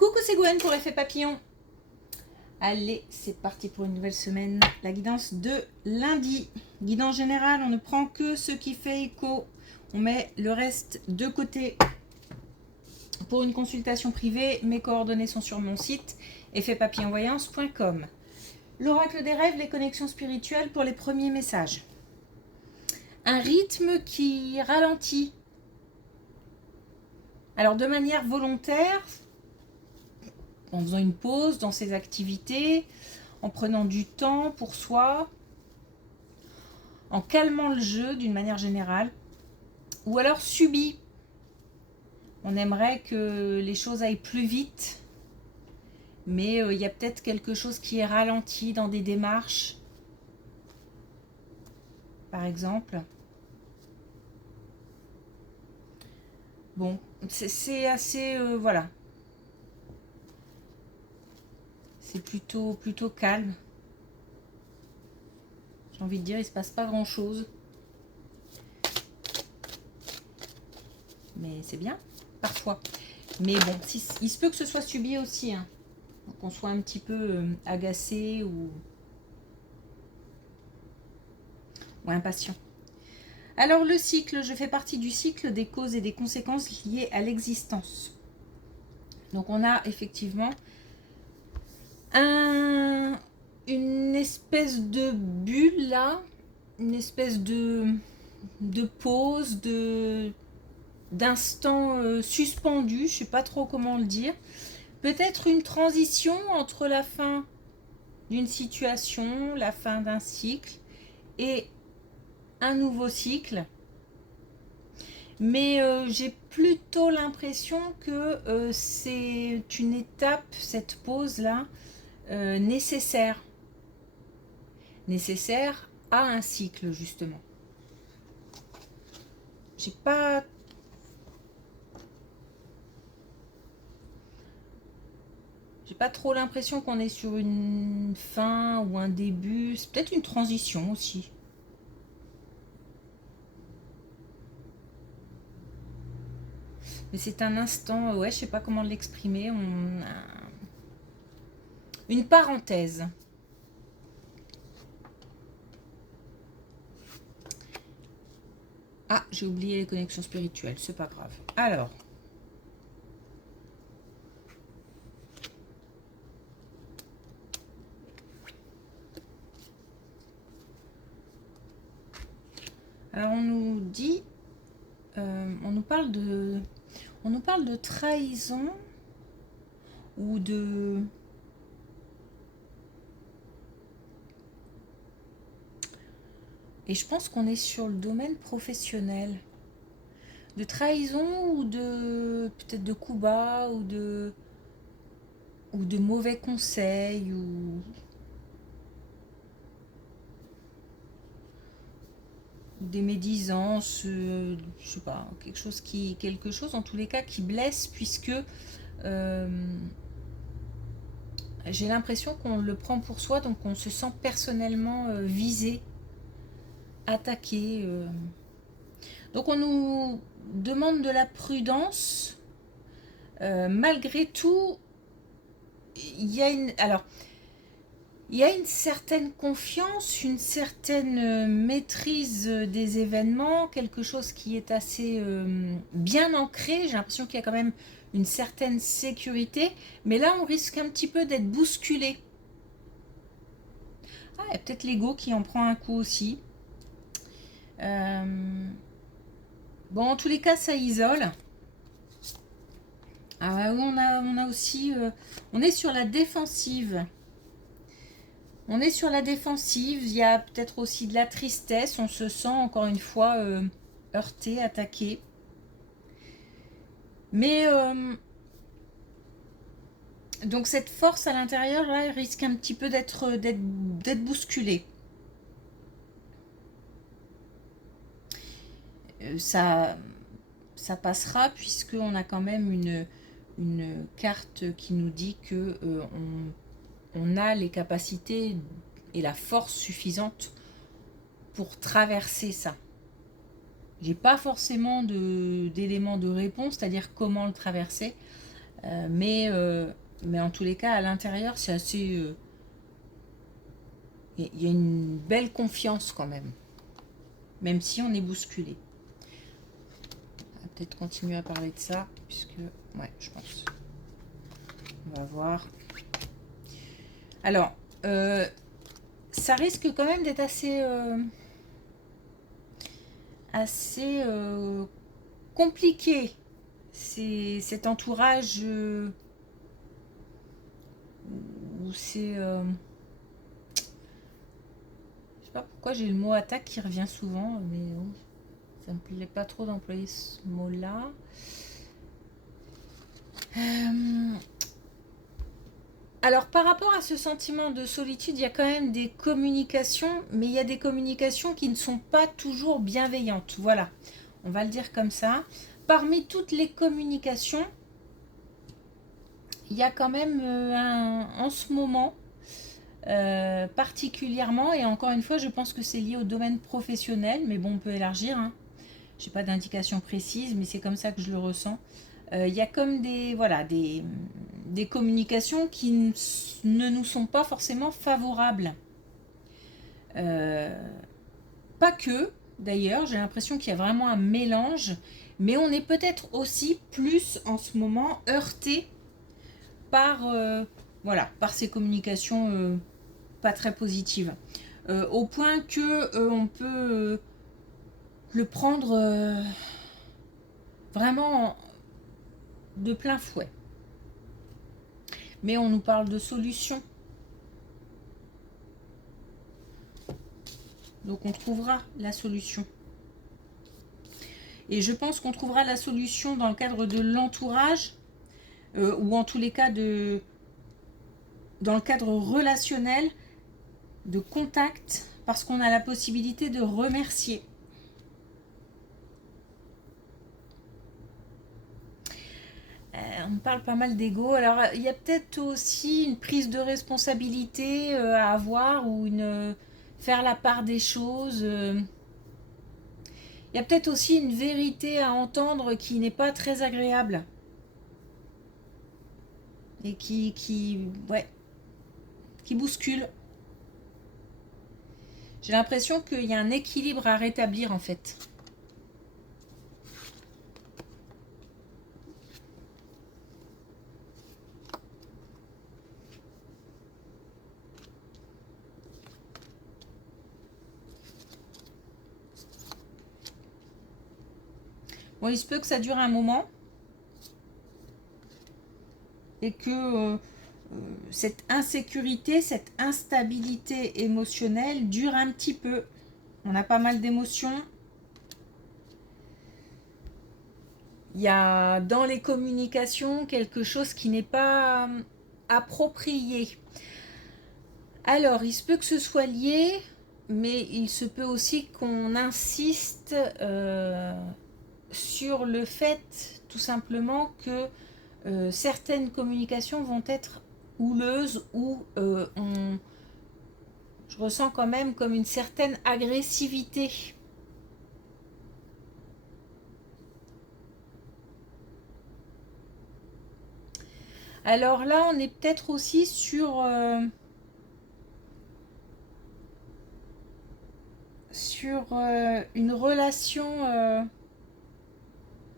Coucou, c'est Gwen pour Effet Papillon. Allez, c'est parti pour une nouvelle semaine. La guidance de lundi. Guidance générale, on ne prend que ce qui fait écho. On met le reste de côté. Pour une consultation privée, mes coordonnées sont sur mon site effetpapillonvoyance.com. L'oracle des rêves, les connexions spirituelles pour les premiers messages. Un rythme qui ralentit. Alors de manière volontaire, en faisant une pause dans ses activités, en prenant du temps pour soi, en calmant le jeu d'une manière générale, ou alors subi. On aimerait que les choses aillent plus vite, mais il y a peut-être quelque chose qui est ralenti dans des démarches, par exemple. Bon, c'est assez... voilà. C'est plutôt calme. J'ai envie de dire, il ne se passe pas grand-chose. Mais c'est bien, parfois. Mais bon, il se peut que ce soit subi aussi. Hein. Qu'on soit un petit peu agacé ou impatient. Alors le cycle, je fais partie du cycle des causes et des conséquences liées à l'existence. Donc on a effectivement une espèce de bulle là, une espèce de pause, d'instant suspendu, je ne sais pas trop comment le dire. Peut-être une transition entre la fin d'une situation, la fin d'un cycle et un nouveau cycle. Mais j'ai plutôt l'impression que c'est une étape, cette pause-là, nécessaire. Nécessaire à un cycle, justement. J'ai pas trop l'impression qu'on est sur une fin ou un début. C'est peut-être une transition aussi. Mais c'est un instant, ouais, je sais pas comment l'exprimer. Une parenthèse. Ah, j'ai oublié les connexions spirituelles, c'est pas grave. Alors. Alors on nous dit, on nous parle de trahison ou de... Et je pense qu'on est sur le domaine professionnel. De trahison ou de... peut-être de coups bas ou de mauvais conseils ou des médisances, je sais pas, quelque chose en tous les cas qui blesse puisque j'ai l'impression qu'on le prend pour soi, donc on se sent personnellement visé, attaqué. Donc on nous demande de la prudence. Malgré tout, il y a une certaine confiance, une certaine maîtrise des événements, quelque chose qui est assez bien ancré. J'ai l'impression qu'il y a quand même une certaine sécurité, mais là on risque un petit peu d'être bousculé. Ah, il y a peut-être l'ego qui en prend un coup aussi. Bon, en tous les cas, ça isole. Ah, on a aussi... on est sur la défensive. On est sur la défensive. Il y a peut-être aussi de la tristesse. On se sent, encore une fois, heurté, attaqué. Mais... donc cette force à l'intérieur, là, elle risque un petit peu d'être bousculée. Ça passera puisqu'on a quand même une carte qui nous dit que on a les capacités et la force suffisante pour traverser ça. J'ai pas forcément d'éléments de réponse, c'est-à-dire comment le traverser. Mais en tous les cas, à l'intérieur, c'est assez... Il y a une belle confiance quand même si on est bousculé. On va peut-être continuer à parler de ça, puisque... Ouais, je pense. On va voir. Alors, ça risque quand même d'être assez compliqué. C'est cet entourage où c'est... je sais pas pourquoi j'ai le mot attaque qui revient souvent, mais ça me plaît pas trop d'employer ce mot-là. Alors par rapport à ce sentiment de solitude, il y a quand même des communications, mais il y a des communications qui ne sont pas toujours bienveillantes. Voilà, on va le dire comme ça. Parmi toutes les communications, il y a quand même en ce moment, particulièrement, et encore une fois, je pense que c'est lié au domaine professionnel, mais bon, on peut élargir, hein. Je n'ai pas d'indication précise, mais c'est comme ça que je le ressens. Il y a comme des communications qui ne nous sont pas forcément favorables. Pas que, d'ailleurs, j'ai l'impression qu'il y a vraiment un mélange, mais on est peut-être aussi plus en ce moment heurté par, par ces communications pas très positives. Au point que on peut le prendre vraiment de plein fouet. Mais on nous parle de solutions. Donc on trouvera la solution. Et je pense qu'on trouvera la solution dans le cadre de l'entourage, ou en tous les cas dans le cadre relationnel, de contact, parce qu'on a la possibilité de remercier. On parle pas mal d'ego. Alors, il y a peut-être aussi une prise de responsabilité à avoir, ou faire la part des choses. Il y a peut-être aussi une vérité à entendre qui n'est pas très agréable. Et qui bouscule. J'ai l'impression qu'il y a un équilibre à rétablir en fait. Bon, il se peut que ça dure un moment et que cette insécurité, cette instabilité émotionnelle dure un petit peu. On a pas mal d'émotions. Il y a dans les communications quelque chose qui n'est pas approprié. Alors, il se peut que ce soit lié, mais il se peut aussi qu'on insiste sur le fait, tout simplement, que certaines communications vont être houleuses ou je ressens quand même comme une certaine agressivité. Alors là, on est peut-être aussi sur une relation,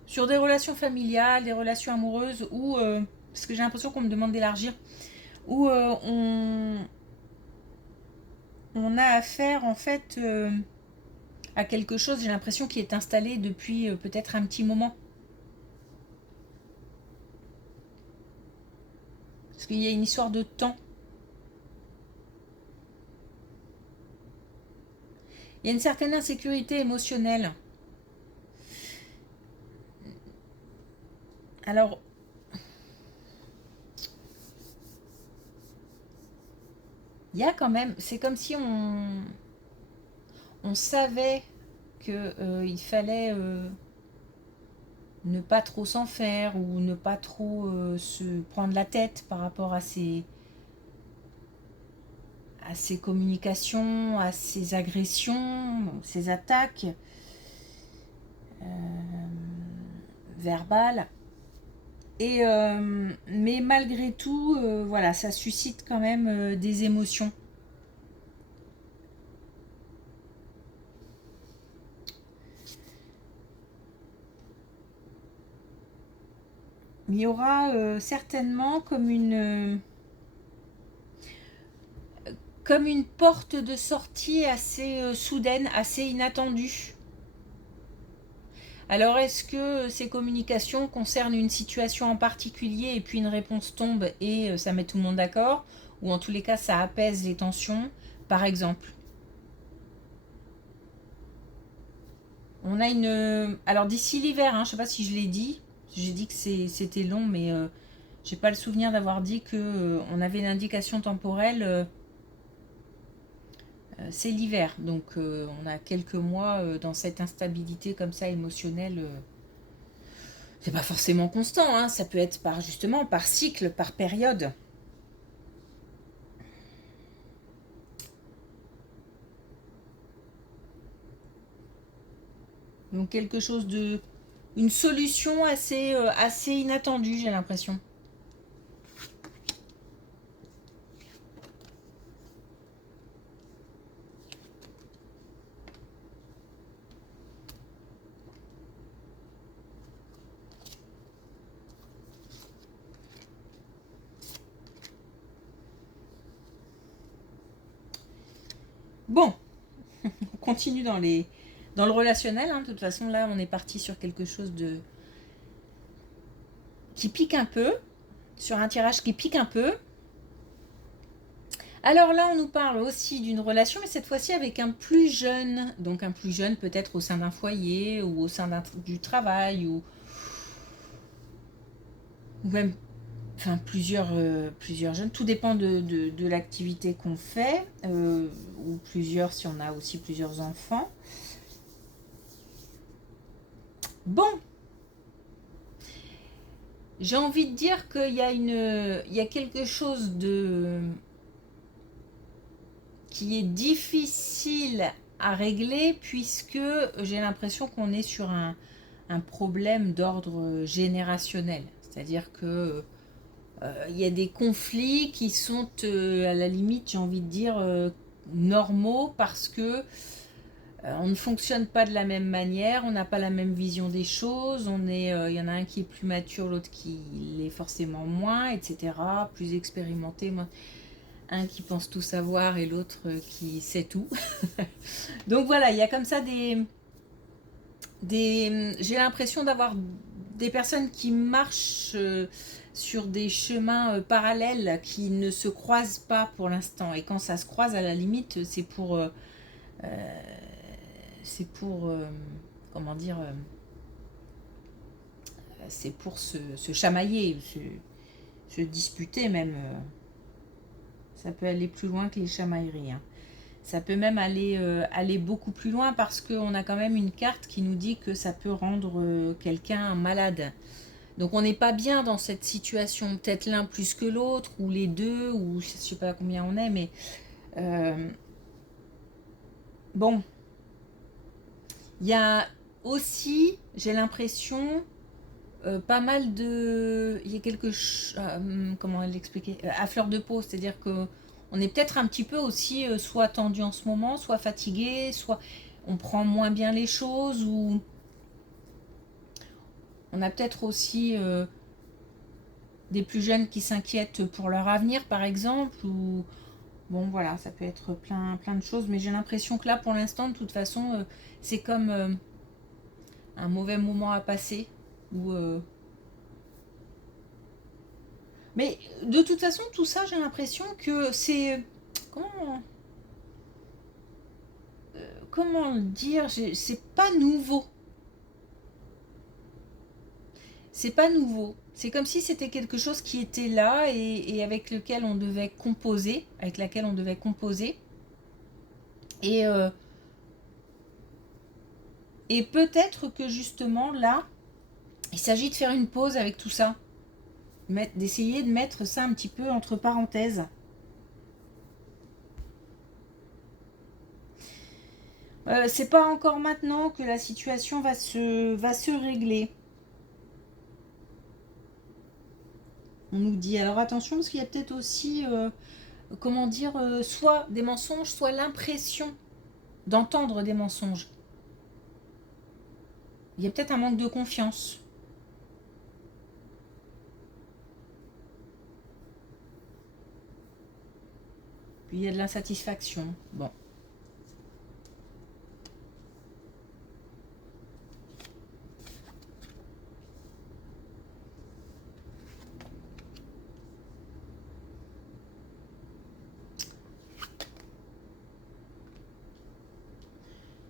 sur des relations familiales, des relations amoureuses, où, parce que j'ai l'impression qu'on me demande d'élargir, où on a affaire en fait à quelque chose, j'ai l'impression, qui est installé depuis peut-être un petit moment. Parce qu'il y a une histoire de temps. Il y a une certaine insécurité émotionnelle. Alors, il y a quand même, c'est comme si on savait qu'il fallait ne pas trop s'en faire, ou ne pas trop se prendre la tête par rapport à ces communications, à ces agressions, ces attaques verbales. Et, mais malgré tout, voilà, ça suscite quand même des émotions. Il y aura certainement comme une porte de sortie assez soudaine, assez inattendue. Alors est-ce que ces communications concernent une situation en particulier et puis une réponse tombe et ça met tout le monde d'accord? Ou en tous les cas ça apaise les tensions, par exemple? On a une... Alors d'ici l'hiver, je ne sais pas si je l'ai dit, j'ai dit que c'était long, mais j'ai pas le souvenir d'avoir dit que on avait une indication temporelle, c'est l'hiver. Donc on a quelques mois dans cette instabilité comme ça émotionnelle. C'est pas forcément constant, ça peut être par justement par cycle, par période. Donc quelque chose de... Une solution assez inattendue, j'ai l'impression. Bon, on continue dans le relationnel. De toute façon, là, on est parti sur quelque chose de qui pique un peu, sur un tirage qui pique un peu. Alors là, on nous parle aussi d'une relation, mais cette fois-ci avec un plus jeune. Donc un plus jeune peut-être au sein d'un foyer ou au sein du travail ou même enfin plusieurs jeunes. Tout dépend de l'activité qu'on fait ou plusieurs si on a aussi plusieurs enfants. Bon, j'ai envie de dire qu'il y a quelque chose qui est difficile à régler puisque j'ai l'impression qu'on est sur un problème d'ordre générationnel. C'est-à-dire que il y a des conflits qui sont à la limite, j'ai envie de dire, normaux parce que on ne fonctionne pas de la même manière, on n'a pas la même vision des choses, il y en a un qui est plus mature, l'autre qui l'est forcément moins, etc. Plus expérimenté, un qui pense tout savoir et l'autre qui sait tout. Donc voilà, il y a comme ça j'ai l'impression d'avoir des personnes qui marchent sur des chemins parallèles qui ne se croisent pas pour l'instant. Et quand ça se croise, à la limite, c'est pour comment dire, c'est pour se chamailler, se disputer même. Ça peut aller plus loin que les chamailleries. Ça peut même aller beaucoup plus loin parce qu'on a quand même une carte qui nous dit que ça peut rendre quelqu'un malade. Donc on n'est pas bien dans cette situation, peut-être l'un plus que l'autre, ou les deux, ou je ne sais pas combien on est, mais bon. Il y a aussi, j'ai l'impression, pas mal de... Il y a comment l'expliquer, à fleur de peau, c'est-à-dire que on est peut-être un petit peu aussi soit tendu en ce moment, soit fatigué, soit on prend moins bien les choses, ou on a peut-être aussi des plus jeunes qui s'inquiètent pour leur avenir, par exemple, ou bon voilà, ça peut être plein de choses, mais j'ai l'impression que là, pour l'instant, de toute façon, c'est comme un mauvais moment à passer, ou mais de toute façon, tout ça, j'ai l'impression que c'est... Comment, comment le dire? C'est pas nouveau. C'est pas nouveau. C'est comme si c'était quelque chose qui était là et avec lequel on devait composer, avec laquelle on devait composer. Et, euh, et peut-être que justement là, il s'agit de faire une pause avec tout ça. D'essayer de mettre ça un petit peu entre parenthèses. C'est pas encore maintenant que la situation va se régler. on nous dit. Alors attention, parce qu'il y a peut-être aussi, comment dire, soit des mensonges, soit l'impression d'entendre des mensonges. Il y a peut-être un manque de confiance. Puis il y a de l'insatisfaction. Bon.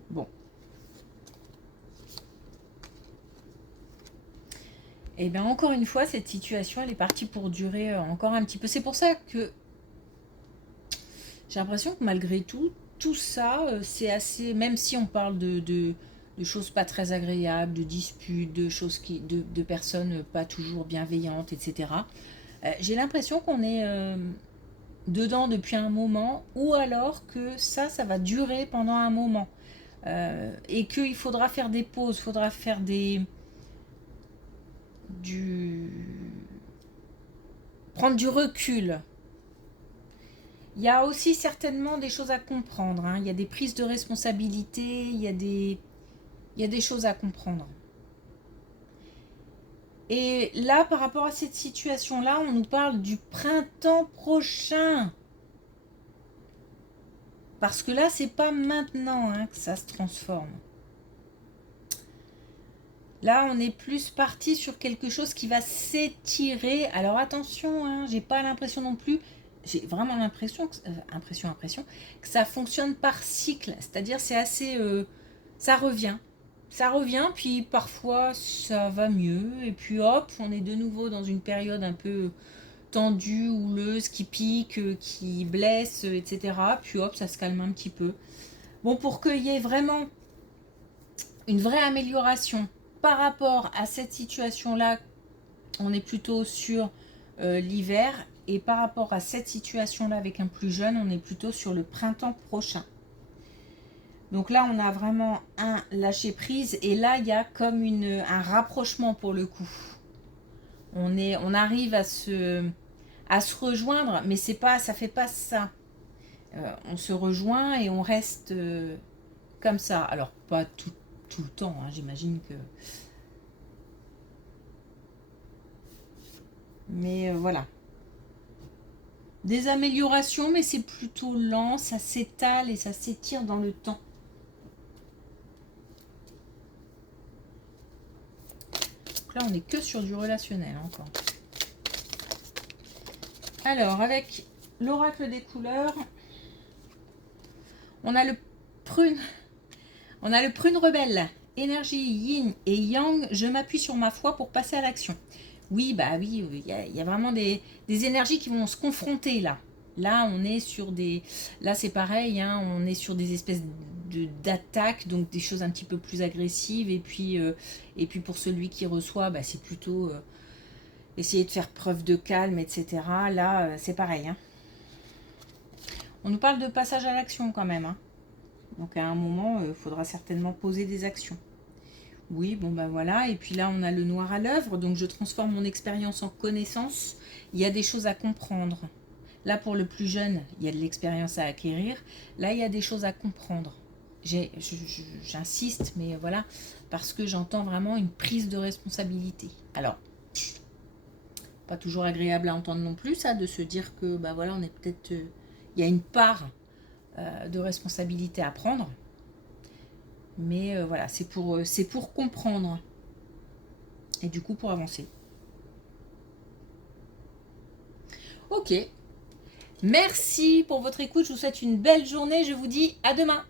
Bon. Et bien encore une fois, cette situation, elle est partie pour durer encore un petit peu. C'est pour ça que j'ai l'impression que malgré tout, tout ça, c'est assez... Même si on parle de choses pas très agréables, de disputes, de choses de personnes pas toujours bienveillantes, etc. J'ai l'impression qu'on est dedans depuis un moment, ou alors que ça va durer pendant un moment. Et qu'il faudra faire des pauses, il faudra faire prendre du recul. Il y a aussi certainement des choses à comprendre, hein. Il y a des prises de responsabilité, il y a des choses à comprendre. Et là, par rapport à cette situation-là, on nous parle du printemps prochain. Parce que là, c'est pas maintenant hein, que ça se transforme. Là, on est plus parti sur quelque chose qui va s'étirer. Alors attention, hein, j'ai pas l'impression non plus. J'ai vraiment l'impression que ça fonctionne par cycle. C'est-à-dire, c'est assez, ça revient, puis parfois ça va mieux, et puis hop, on est de nouveau dans une période un peu tendue, houleuse, qui pique, qui blesse, etc. Puis hop, ça se calme un petit peu. Bon, pour qu'il y ait vraiment une vraie amélioration par rapport à cette situation-là, on est plutôt sur l'hiver, et par rapport à cette situation-là avec un plus jeune, on est plutôt sur le printemps prochain. Donc là, on a vraiment un lâcher-prise, et là, il y a comme un rapprochement pour le coup. On arrive à se rejoindre, mais c'est pas, ça fait pas ça. On se rejoint et on reste comme ça. Alors, pas tout le temps, hein, j'imagine que... Mais voilà. Des améliorations, mais c'est plutôt lent, ça s'étale et ça s'étire dans le temps. Donc là, on n'est que sur du relationnel encore. Alors, avec l'oracle des couleurs, on a le prune rebelle. Énergie yin et yang, je m'appuie sur ma foi pour passer à l'action. Oui, bah oui, il y a vraiment des énergies qui vont se confronter là. Là, on est sur des... Là, c'est pareil, hein, on est sur des espèces d'attaques, donc des choses un petit peu plus agressives. Et puis pour celui qui reçoit, bah, c'est plutôt essayer de faire preuve de calme, etc. Là, c'est pareil. Hein. On nous parle de passage à l'action quand même. Hein. Donc à un moment, il faudra certainement poser des actions. Oui, bon ben voilà, et puis là on a le noir à l'œuvre, donc je transforme mon expérience en connaissance. Il y a des choses à comprendre. Là pour le plus jeune, il y a de l'expérience à acquérir. Là il y a des choses à comprendre. J'insiste, mais voilà, parce que j'entends vraiment une prise de responsabilité. Alors, pas toujours agréable à entendre non plus, ça, de se dire que bah voilà, on est peut-être, il y a une part de responsabilité à prendre. Mais voilà, c'est pour comprendre. Et du coup, pour avancer. Ok. Merci pour votre écoute. Je vous souhaite une belle journée. Je vous dis à demain.